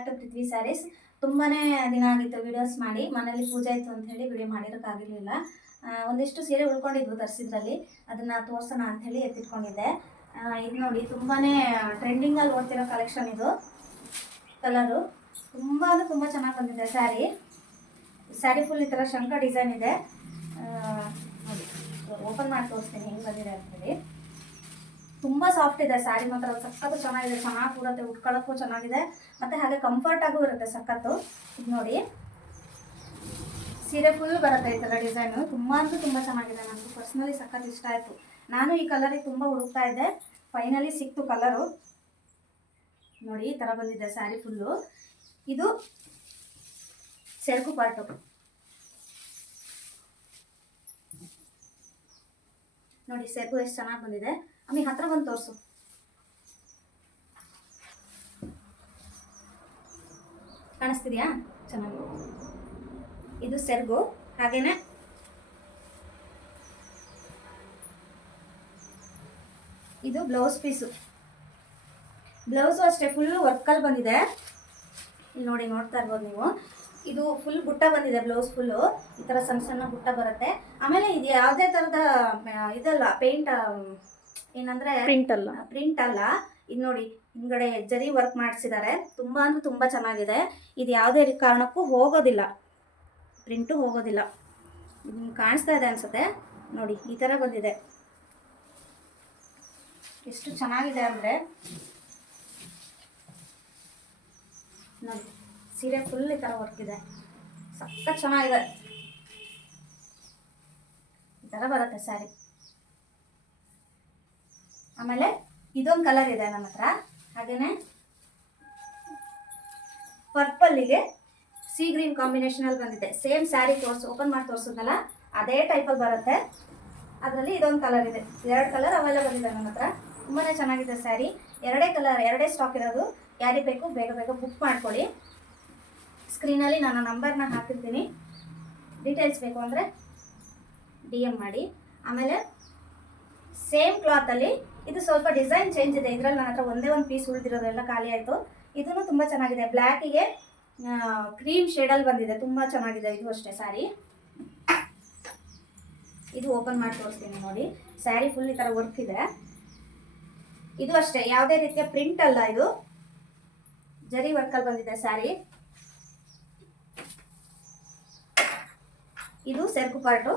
Back to ಪೃಥ್ವಿ ಸ್ಯಾರೀಸ್. ತುಂಬಾ ದಿನ ಆಗಿತ್ತು ವಿಡಿಯೋಸ್ ಮಾಡಿ, ಮನೇಲಿ ಪೂಜೆ ಇತ್ತು ಅಂತ ಹೇಳಿ ವಿಡಿಯೋ ಮಾಡಿರೋಕ್ಕಾಗಿರಲಿಲ್ಲ. ಒಂದಿಷ್ಟು ಸೀರೆ ಉಳ್ಕೊಂಡಿದ್ವು ತರಿಸಿದ್ರಲ್ಲಿ, ಅದನ್ನು ತೋರಿಸೋಣ ಅಂಥೇಳಿ ಎತ್ತಿಟ್ಕೊಂಡಿದ್ದೆ. ಇದು ನೋಡಿ, ತುಂಬಾ ಟ್ರೆಂಡಿಂಗಲ್ಲಿ ಓಡ್ತಿರೋ ಕಲೆಕ್ಷನ್. ಇದು ಕಲರು ತುಂಬ ಅಂದರೆ ತುಂಬ ಚೆನ್ನಾಗಿ ಬಂದಿದೆ. ಸ್ಯಾರಿ ಫುಲ್ ಈ ಥರ ಶಂಕ ಡಿಸೈನ್ ಇದೆ. ನೋಡಿ, ಓಪನ್ ಮಾಡಿ ತೋರಿಸ್ತೀನಿ ಹೆಂಗೆ ಬಂದಿದೆ ಅಂತೇಳಿ. ತುಂಬ ಸಾಫ್ಟ್ ಇದೆ ಸ್ಯಾರಿ, ಮಾತ್ರ ಸಖತ್ತು ಚೆನ್ನಾಗಿದೆ, ಚೆನ್ನಾಗಿ ಕೂರುತ್ತೆ, ಉಟ್ಕೊಳ್ಳೋಕ್ಕೂ ಚೆನ್ನಾಗಿದೆ, ಮತ್ತು ಹಾಗೆ ಕಂಫರ್ಟ್ ಆಗೂ ಇರುತ್ತೆ ಸಖತ್ತು. ಇದು ನೋಡಿ, ಸೀರೆ ಫುಲ್ ಬರುತ್ತೆ ಈ ಥರ ಡಿಸೈನು. ತುಂಬ ಅಂದರೆ ತುಂಬ ಚೆನ್ನಾಗಿದೆ, ನನಗೆ ಪರ್ಸ್ನಲಿ ಸಖತ್ತು ಇಷ್ಟ ಆಯಿತು. ನಾನು ಈ ಕಲರಿಗೆ ತುಂಬ ಹುಡುಕ್ತಾ ಇದ್ದೆ, ಫೈನಲಿ ಸಿಕ್ತು ಕಲರು. ನೋಡಿ, ಈ ಥರ ಬಂದಿದೆ ಸ್ಯಾರಿ ಫುಲ್ಲು. ಇದು ಸೆರಗು ಪಾರ್ಟು. ನೋಡಿ, ಸೆರಗು ಎಷ್ಟು ಚೆನ್ನಾಗಿ ಬಂದಿದೆ. ಆಮೇಲೆ ಹತ್ರ ಬಂದು ತೋರಿಸು. ಕಾಣಿಸ್ತಿದ್ಯಾ ಚೆನ್ನಾಗಿ? ಇದು ಸೆರಗು. ಹಾಗೇನೆ ಇದು ಬ್ಲೌಸ್ ಪೀಸು. ಬ್ಲೌಸು ಅಷ್ಟೇ ಫುಲ್ ವರ್ಕಲ್ಲಿ ಬಂದಿದೆ. ಇಲ್ಲಿ ನೋಡಿ, ನೋಡ್ತಾ ಇರ್ಬೋದು ನೀವು. ಇದು ಫುಲ್ ಬುಟ್ಟ ಬಂದಿದೆ, ಬ್ಲೌಸ್ ಫುಲ್ಲು ಈ ಥರ ಸಣ್ಣ ಸಣ್ಣ ಬುಟ್ಟ ಬರುತ್ತೆ. ಆಮೇಲೆ ಇದು ಯಾವುದೇ ಥರದ ಇದಲ್ಲ, ಪೇಂಟ್ ಏನಂದರೆ ಪ್ರಿಂಟ್ ಅಲ್ಲ. ಇದು ನೋಡಿ, ಹಿಂಗಡೆ ಜರಿ ವರ್ಕ್ ಮಾಡಿಸಿದ್ದಾರೆ. ತುಂಬ ಅಂದರೆ ತುಂಬ ಚೆನ್ನಾಗಿದೆ. ಇದು ಯಾವುದೇ ಕಾರಣಕ್ಕೂ ಹೋಗೋದಿಲ್ಲ, ಪ್ರಿಂಟು ಹೋಗೋದಿಲ್ಲ. ನಿಮ್ಗೆ ಕಾಣಿಸ್ತಾ ಇದೆ ಅನಿಸುತ್ತೆ ನೋಡಿ, ಈ ಥರ ಬಂದಿದೆ. ಎಷ್ಟು ಚೆನ್ನಾಗಿದೆ ಅಂದರೆ ನೋಡಿ, ಸೀರೆ ಫುಲ್ ಈ ಥರ ವರ್ಕ್ ಇದೆ, ಸಖತ್ ಚೆನ್ನಾಗಿದೆ. ಈ ಥರ ಬರುತ್ತೆ ಸ್ಯಾರಿ. ಆಮೇಲೆ ಇದೊಂದು ಕಲರ್ ಇದೆ ನನ್ನ ಹತ್ರ. ಹಾಗೇನೆ ಪರ್ಪಲ್ಲಿಗೆ ಸಿ ಗ್ರೀನ್ ಕಾಂಬಿನೇಷನಲ್ಲಿ ಬಂದಿದೆ. ಸೇಮ್ ಸ್ಯಾರಿ ಓಪನ್ ಮಾಡಿ ತೋರಿಸಿದ್ನಲ್ಲ, ಅದೇ ಟೈಪಲ್ಲಿ ಬರುತ್ತೆ. ಅದರಲ್ಲಿ ಇದೊಂದು ಕಲರ್ ಇದೆ. 2 ಕಲರ್ ಅವೈಲೇಬಲ್ ಇದೆ ನನ್ನ ಹತ್ರ. ತುಂಬಾ ಚೆನ್ನಾಗಿದೆ ಸ್ಯಾರಿ. ಎರಡೇ ಸ್ಟಾಕ್ ಇರೋದು. ಯಾರಿಗೆ ಬೇಕು ಬೇಗ ಬೇಗ ಬುಕ್ ಮಾಡ್ಕೊಳ್ಳಿ. ಸ್ಕ್ರೀನಲ್ಲಿ ನಾನು ನಂಬರ್ನ ಹಾಕಿರ್ತೀನಿ. ಡೀಟೇಲ್ಸ್ ಬೇಕು ಅಂದರೆ DM ಮಾಡಿ. ಆಮೇಲೆ ಸೇಮ್ ಕ್ಲಾತಲ್ಲಿ ಇದು ಸ್ವಲ್ಪ ಡಿಸೈನ್ ಚೇಂಜ್ ಇದೆ. ಇದರಲ್ಲಿ ನನ್ನ ಹತ್ರ ಒಂದೇ ಒಂದು ಪೀಸ್ ಉಳಿದಿರೋದೆಲ್ಲ ಖಾಲಿ ಆಯಿತು. ಇದೂ ತುಂಬ ಚೆನ್ನಾಗಿದೆ. ಬ್ಲ್ಯಾಕಿಗೆ ಕ್ರೀಮ್ ಶೇಡಲ್ಲಿ ಬಂದಿದೆ, ತುಂಬ ಚೆನ್ನಾಗಿದೆ. ಇದು ಅಷ್ಟೇ ಸ್ಯಾರಿ. ಇದು ಓಪನ್ ಮಾಡಿ ತೋರಿಸ್ತೀನಿ ನೋಡಿ. ಸ್ಯಾರಿ ಫುಲ್ ಈ ಥರ ವರ್ಕ್ ಇದೆ. ಇದು ಅಷ್ಟೇ, ಯಾವುದೇ ರೀತಿಯ ಪ್ರಿಂಟ್ ಅಲ್ಲ, ಇದು ಜರಿ ವರ್ಕಲ್ಲಿ ಬಂದಿದೆ ಸ್ಯಾರಿ. ಇದು ಸೆರಗು ಪಾರ್ಟು.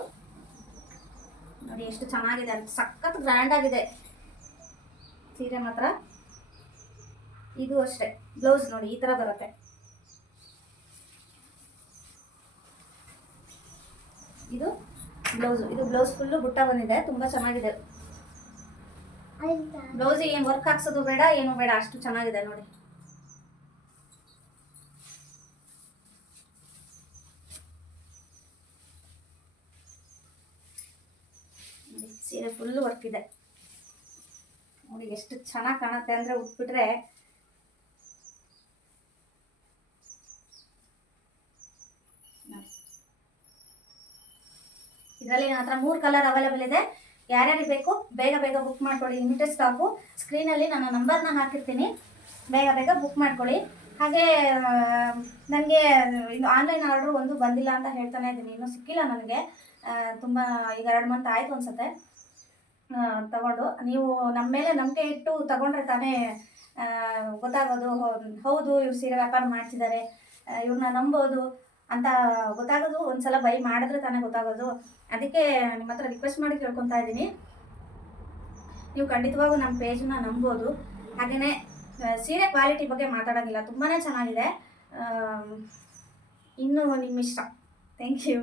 ನೋಡಿ ಎಷ್ಟು ಚೆನ್ನಾಗಿದೆ ಅಂತ, ಸಖತ್ ಗ್ರ್ಯಾಂಡ್ ಆಗಿದೆ ಸೀರೆ ಮಾತ್ರ. ಇದು ಅಷ್ಟೇ, ಬ್ಲೌಸ್ ನೋಡಿ ಈ ಥರ ಬರುತ್ತೆ. ಇದು ಬ್ಲೌಸ್ ಫುಲ್ಲು ಬುಟ್ಟ ಬಂದಿದೆ, ತುಂಬ ಚೆನ್ನಾಗಿದೆ. ಬ್ಲೌಸಿಗೆ ಏನು ವರ್ಕ್ ಹಾಕ್ಸೋದು ಬೇಡ, ಏನು ಬೇಡ, ಅಷ್ಟು ಚೆನ್ನಾಗಿದೆ ನೋಡಿ. ಸೀರೆ ಫುಲ್ ವರ್ಕ್ ಇದೆ ನೋಡಿ, ಎಷ್ಟು ಚೆನ್ನಾಗಿ ಕಾಣುತ್ತೆ ಅಂದರೆ ಉಟ್ಬಿಟ್ರೆ. ಇದರಲ್ಲಿ ನನ್ನ ಹತ್ರ 3 ಕಲರ್ ಅವೈಲೇಬಲ್ ಇದೆ. ಯಾರ್ಯಾರಿಗೆ ಬೇಕು ಬೇಗ ಬೇಗ ಬುಕ್ ಮಾಡ್ಕೊಳ್ಳಿ. Limited stock. ಸ್ಕ್ರೀನಲ್ಲಿ ನಾನು ನಂಬರ್ನ ಹಾಕಿರ್ತೀನಿ, ಬೇಗ ಬೇಗ ಬುಕ್ ಮಾಡ್ಕೊಳ್ಳಿ. ಹಾಗೆ ನನಗೆ ಇದು ಆನ್ಲೈನ್ ಆರ್ಡ್ರು ಒಂದು ಬಂದಿಲ್ಲ ಅಂತ ಹೇಳ್ತಾನೆ ಇದ್ದೀನಿ, ಇನ್ನೂ ಸಿಕ್ಕಿಲ್ಲ ನನಗೆ. ತುಂಬ ಈಗ 2 ಮಂತ್ ಆಯಿತು ಅನಿಸುತ್ತೆ ತಗೊಂಡು. ನೀವು ನಮ್ಮ ಮೇಲೆ ನಂಬಿಕೆ ಇಟ್ಟು ತಗೊಂಡ್ರೆ ತಾನೇ ಗೊತ್ತಾಗೋದು, ಹೌದು ಇವ್ರು ಸೀರೆ ವ್ಯಾಪಾರ ಮಾಡ್ತಿದ್ದಾರೆ, ಇವ್ರನ್ನ ನಂಬೋದು ಅಂತ ಗೊತ್ತಾಗೋದು. ಒಂದ್ಸಲ ಬೈ ಮಾಡಿದ್ರೆ ತಾನೇ ಗೊತ್ತಾಗೋದು. ಅದಕ್ಕೆ ನಿಮ್ಮ ಹತ್ರ ರಿಕ್ವೆಸ್ಟ್ ಮಾಡಿ ಕೇಳ್ಕೊತಾ ಇದ್ದೀನಿ. ನೀವು ಖಂಡಿತವಾಗೂ ನಮ್ಮ ಪೇಜ್ನ ನಂಬೋದು. ಹಾಗೆಯೇ ಸೀರೆ ಕ್ವಾಲಿಟಿ ಬಗ್ಗೆ ಮಾತಾಡೋಂಗಿಲ್ಲ, ತುಂಬಾ ಚೆನ್ನಾಗಿದೆ. ಇನ್ನೂ ನಿಮ್ಮ ಇಷ್ಟ. Thank you.